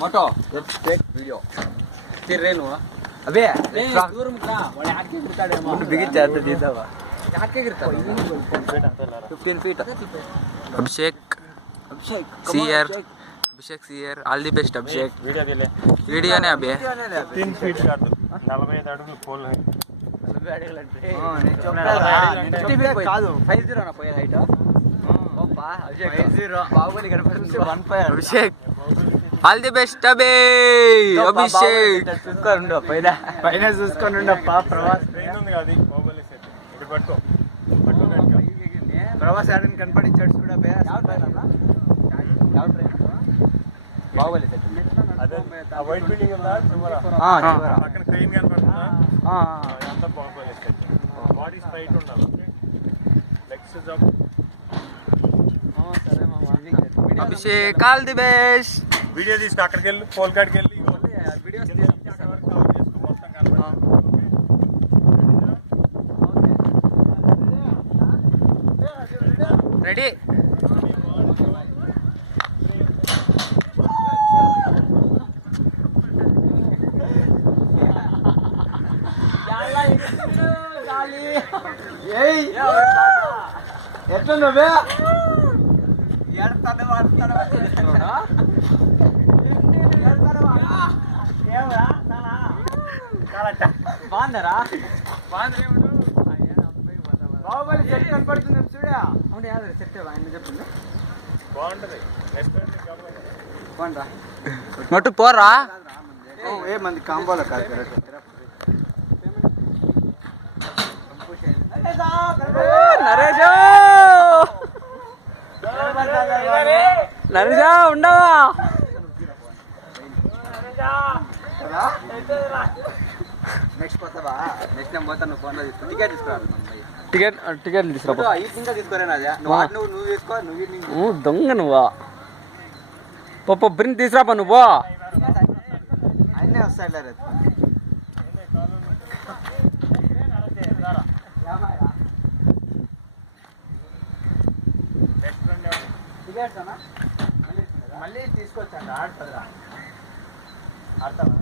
Moto let's take video తిర్రే నువ్వు అబే దూరం రా వాడు యాక్కి ఎగురుతాడేమో ముందు బిగిచ్చేద్ద తీద్దావా యాక్కి ఎగురుతాడు 15 feet Abhishek CR Abhishek CR all the best Abhishek వీడియోనే అబే 15 feet కాదు 45 అడుగులు పోల్ హైట్ 40 అడుగులు అంటే నేను చెప్పాను కాదు 50 నా పోయే హైట్ ఓపా అభిషేక్ 50 బాహుబలి కనపడుతుంది 15 అభిషేక్ ఆల్ ది బెస్ట్ అబే అభిషేక్ చూసుకోండు పైన చూసుకొని ఉండప్ప ప్రవాస్ ట్రైన్ ఉంది అది బాహుబలి సెట్ ఇది పట్టుకో ప్రవాస్ ఆడని కనపడిచ్చాడు చూడ బే ಯಾವ ಟ್ರೈನ್ బాహుబలి సెట్ అదే ఆ వైట్ బిల్డింగ్ ఉందా చివర పక్కన క్రెయిన్ కనపడుతుందా అంతా బాహుబలి సెట్ బాడీ స్ట్రైట్ ఉండాలి లెగ్స్ అప్ సరే మామ Abhishek all the best video తీసుకు అక్కడికి వెళ్ళి పోల్ కాడికి వెళ్ళి వీడియోస్ మొత్తం కనపడుతుంది రెడీ ఎట్లా నువ్వే బాగుందరా బాహుబలి సెట్ కనపడుతుంది చూడా అవును యాద సెట్ ఆయన చెప్పింది బాగుంటది బాగుండ్రా మట్టు పోరా ఏ మంది కాంబోలో కాదు కరెక్ట్ నరేషా ఉండవా నెక్స్ట్ పోతావా నెక్స్ట్ టైం పోతా నువ్వు ఫోన్లో తీసుకో టికెట్ తీసుకురావాలి టికెట్లు తీసుకురా ఇంకా తీసుకోరే నాది నువ్వు తీసుకో నువ్వు దొంగ నువ్వా పప్పు బ్రింగ్ తీసుకురాపా నువ్వు అన్నీ వస్తాయి రేపు మళ్ళీ తీసుకొచ్చండి ఆడుతుందా ఆడతావా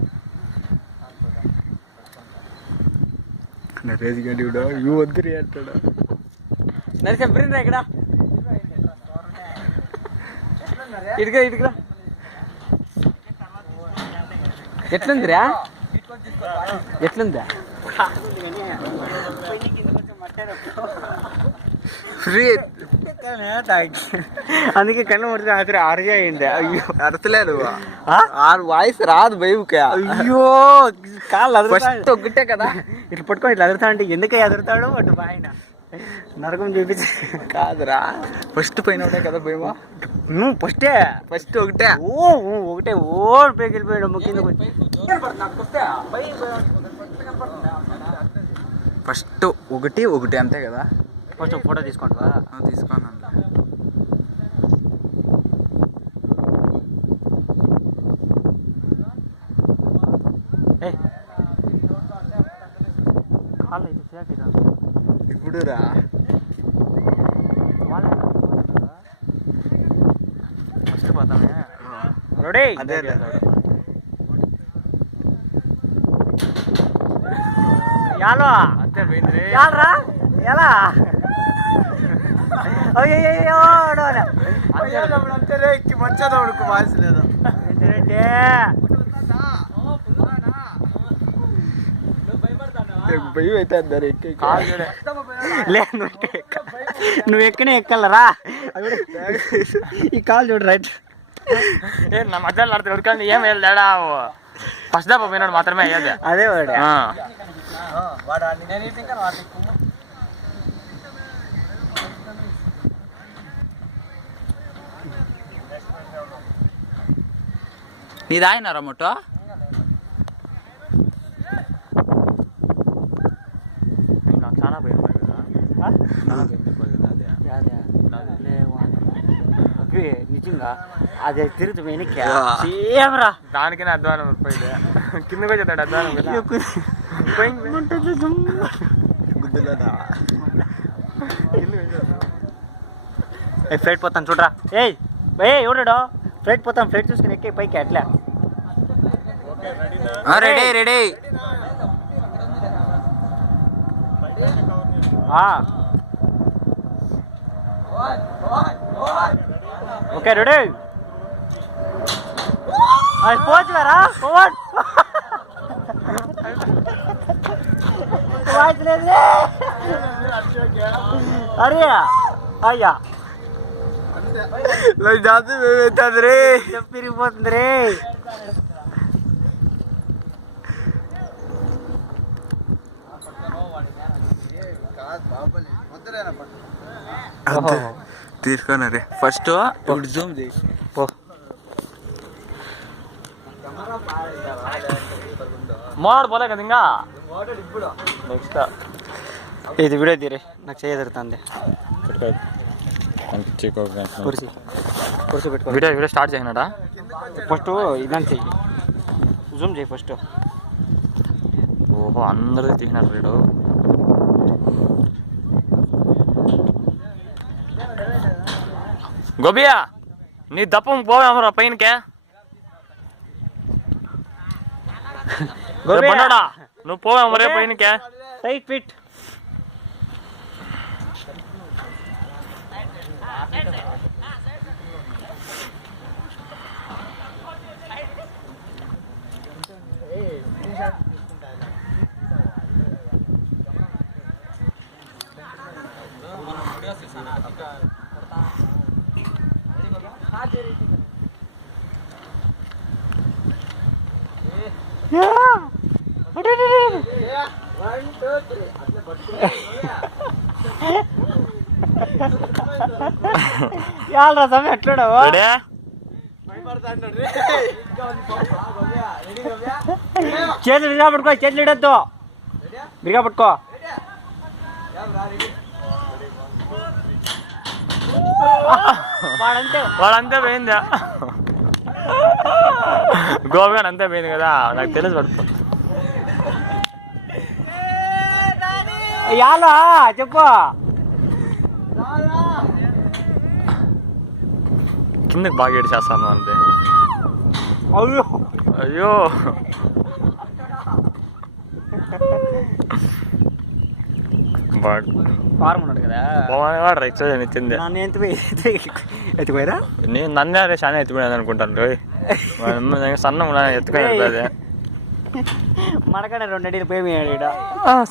నరేష్ గడి ఇవి వద్దు అంటాడు నరేష్ బ్రింగ్ రా ఇక్కడ ఇటుకరా ఎట్లుందిరా ఎట్లుందా ఫ్రీ అందుకే కళ్ళు ముడితే అతను అరచేయండి అయ్యో అరచలేదు వాయిస్ రాదు బైబుకి అయ్యో కాళ్ళు ఫస్ట్ ఒక్కటే కదా ఇట్లా పట్టుకొని ఇట్లా అదురుతా అంటే ఎందుకు ఎదురుతాడు అటు ఆయన నరకం చూపించి కాదురా ఫస్ట్ పైన ఒకటే కదా భయమా నువ్వు ఫస్ట్ ఒకటే ఒకటే పైకి వెళ్ళిపోయాడు కింద ఫస్ట్ ఒకటి అంతే కదా ఫస్ట్ ఫోటో తీసుకుంటావా తీసుకోను ఇప్పుడు రా ఫస్ట్ పోతామే రెడీ అదే యాలో యాలరా ఎలా అయ్యో అంతే ఎక్కి మంచిదవుడుకు వాయిస్ లేదు భయం అయితే అందరు లేదు నువ్వు ఎక్కనే ఎక్కలరా ఈ కాలు చూడు రైట్ నా మధ్యలో ఉడకండి ఏం వెళ్ళాడా ఫస్ట్ దాపా పోయినాడు మాత్రమే అయ్యేది అదే వాడు నీది ఆయనారా మొట్ట చాలా పోయింది నిజంగా అదే తిరుగుతు వెనక్కి ఏమరా దానికి అధ్వానం పోయింది కిందకి వచ్చేస్తాడు అధ్వానం ఫ్లైట్ పోతాను చూడరా ఏయ్ ఎవడాడో ఫ్లైట్ పోతాం ఫ్లైట్ చూసుకుని ఎక్కే పైకి అట్లా రెడీ రెడీ. Okay ready. అది పోచులేరా అరే అయ్యా జాతర చెప్పిరిగిపోతుంది రే. తీసుకున్నా రే. ఫస్ట్ ఇప్పుడు జూమ్ చేసి పో. మోడు పోలే కదా ఇంకా నెక్స్ట్ ఇది వీడియో తీరే నాకు చేయగలుగుతుంది. కుర్చీ కుర్చీ పెట్టుకో. Video start చేయనాడా? ఫస్ట్ ఇదంతా చెయ్యి, జూమ్ చేయి ఫస్ట్. ఓహో అందరిది తీసినారు వీడు. గోబియా నీ దప్పం పోవరా పైనకే. నువ్వు పోవరా పైనకే. Tight fit. యాలరా సమయం ఎట్లాడావు? చేతులు బిరిగా పట్టుకో, చేతులు ఇడద్దు, బిరిగా పట్టుకో. వాడంతే పోయిందా? గోపిగాని అంతే పోయింది కదా, నాకు తెలుసు పడుతుంది. యాలా చెప్పు. కిందకి బాగా ఏడు చేస్తాను అంతే. అయ్యో అయ్యో ఫార్మ్ ఉన్నాడు కదా పోవాడు ఎక్సర్సైజ్ ఎత్తింది. నన్ను ఎత్తిపోయారా? నేను నన్నే చాలా ఎత్తిపోయాను అనుకుంటాను. సన్నం ఎత్తుకొని మనకనే 2 అడిలు పోయి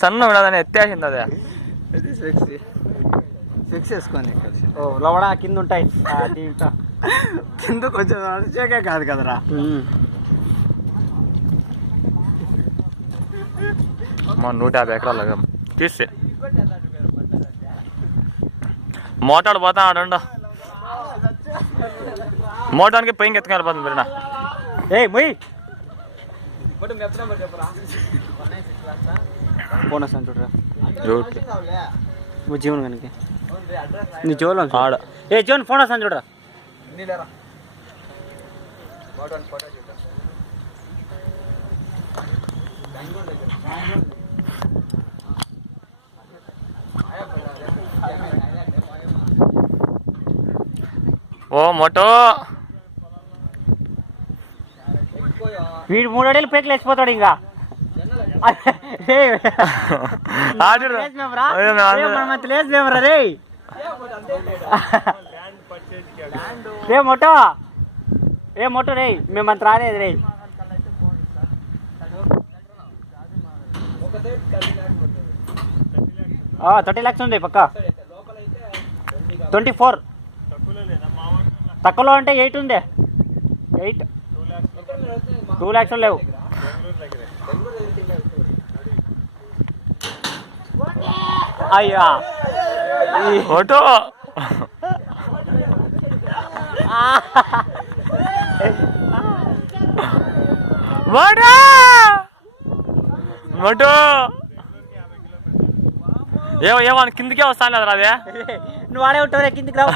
సన్నం ఉండదని ఎత్తేసింది. అదే ఫిక్స్ వేసుకొని లోపల కింద ఉంటాయి. దీంట్లో కింద కొంచెం అరిచేకే కాదు కదరా. మా 150 ఎకరాలు తీస్తే మోటాడు పోతా ఆడండు. మోటానికి పైకి ఎత్తుకొని పోతుంది బిర్నా. మొయ్ ఫోన్ వస్తాను చూడరా. జీవన్ కనుక నీ జోలో ఆడ జీవన్ ఫోన్ వస్తాను చూడరా. ఓ మోటో వీడు 3 అడుగులు పైకి లేచిపోతాడు. ఇంకా రే మోటో ఏ మోటో రే మేమంత రాలేదు రే. $30 lakhs ఉంది పక్క. 24 తక్కువలో అంటే 8 ఉంది. 8 2 lakhs లేవు. అయ్యా మోటో మోటో ఏమో కిందకే వస్తాను కదా అదే. నువ్వు ఆడే ఉంటావు రే కిందికి రావు.